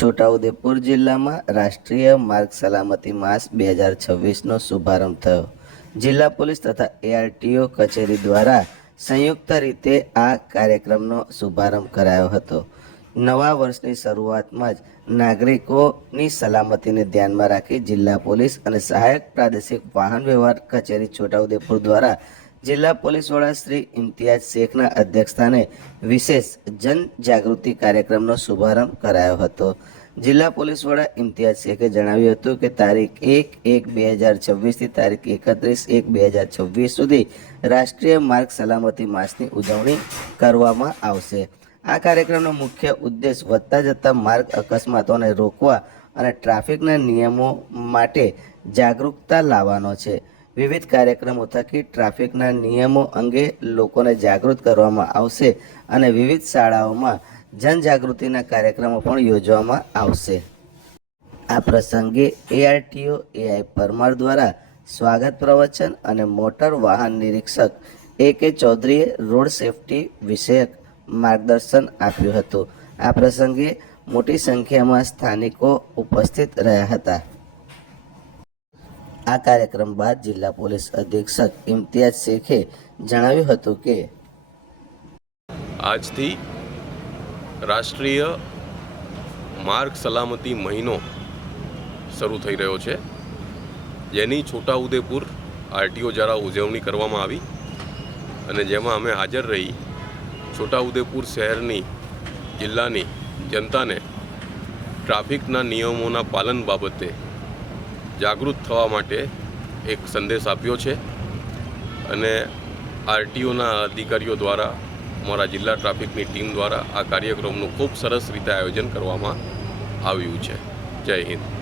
છોટાઉદેપુર જિલ્લામાં રાષ્ટ્રીય માર્ગ સલામતી માસ બે હજાર છવ્વીસનો શુભારંભ થયો. જિલ્લા પોલીસ તથા એઆરટીઓ કચેરી દ્વારા સંયુક્ત રીતે આ કાર્યક્રમનો શુભારંભ કરાયો હતો. નવા વર્ષની શરૂઆતમાં જ નાગરિકોની સલામતીને ધ્યાનમાં રાખી જિલ્લા પોલીસ અને સહાયક પ્રાદેશિક વાહન વ્યવહાર કચેરી છોટાઉદેપુર દ્વારા જિલ્લા પોલીસ વડા શ્રી ઇમ્તિયાઝ શેખના અધ્યક્ષસ્થાને વિશેષ જનજાગૃતિ કાર્યક્રમનો શુભારંભ કરાયો હતો. જિલ્લા પોલીસ વડા ઇમ્તિયાઝ શેખે જણાવ્યું હતું કે તારીખ એક એક બે હજાર છવ્વીસથી તારીખ એકત્રીસ એક બે હજાર છવ્વીસ સુધી રાષ્ટ્રીય માર્ગ સલામતી માસની ઉજવણી કરવામાં આવશે. આ કાર્યક્રમનો મુખ્ય ઉદ્દેશ વધતા જતા માર્ગ અકસ્માતોને રોકવા અને ટ્રાફિકના નિયમો માટે જાગૃતતા લાવવાનો છે. વિવિધ કાર્યક્રમો થકી ટ્રાફિકના નિયમો અંગે લોકોને જાગૃત કરવામાં આવશે અને વિવિધ શાળાઓમાં જનજાગૃતિના કાર્યક્રમો પણ યોજવામાં આવશે. આ પ્રસંગે એઆરટીઓ એઆઈ પરમાર દ્વારા સ્વાગત પ્રવચન અને મોટર વાહન નિરીક્ષક એ કે ચૌધરીએ રોડ સેફટી વિષયક માર્ગદર્શન આપ્યું હતું. આ પ્રસંગે મોટી સંખ્યામાં સ્થાનિકો ઉપસ્થિત રહ્યા હતા. આ કાર્યક્રમ બાદ જિલ્લા પોલીસ અધિક્ષક ઇમ્તિયાઝ શેખે જણાવ્યું હતું કે આજથી રાષ્ટ્રીય માર્ગ સલામતી મહિનો શરૂ થઈ રહ્યો છે. જેની છોટાઉદેપુર આરટીઓ દ્વારા ઉજવણી કરવામાં આવી અને જેમાં અમે હાજર રહી છોટાઉદેપુર શહેરની જિલ્લાની જનતાને ટ્રાફિકના નિયમોના પાલન બાબતે જાગૃત થવા માટે એક સંદેશ આપ્યો છે અને આરટીઓના અધિકારીઓ દ્વારા, અમારા જિલ્લા ટ્રાફિકની ટીમ દ્વારા આ કાર્યક્રમનું ખૂબ સરસ રીતે આયોજન કરવામાં આવ્યું છે. જય હિન્દ.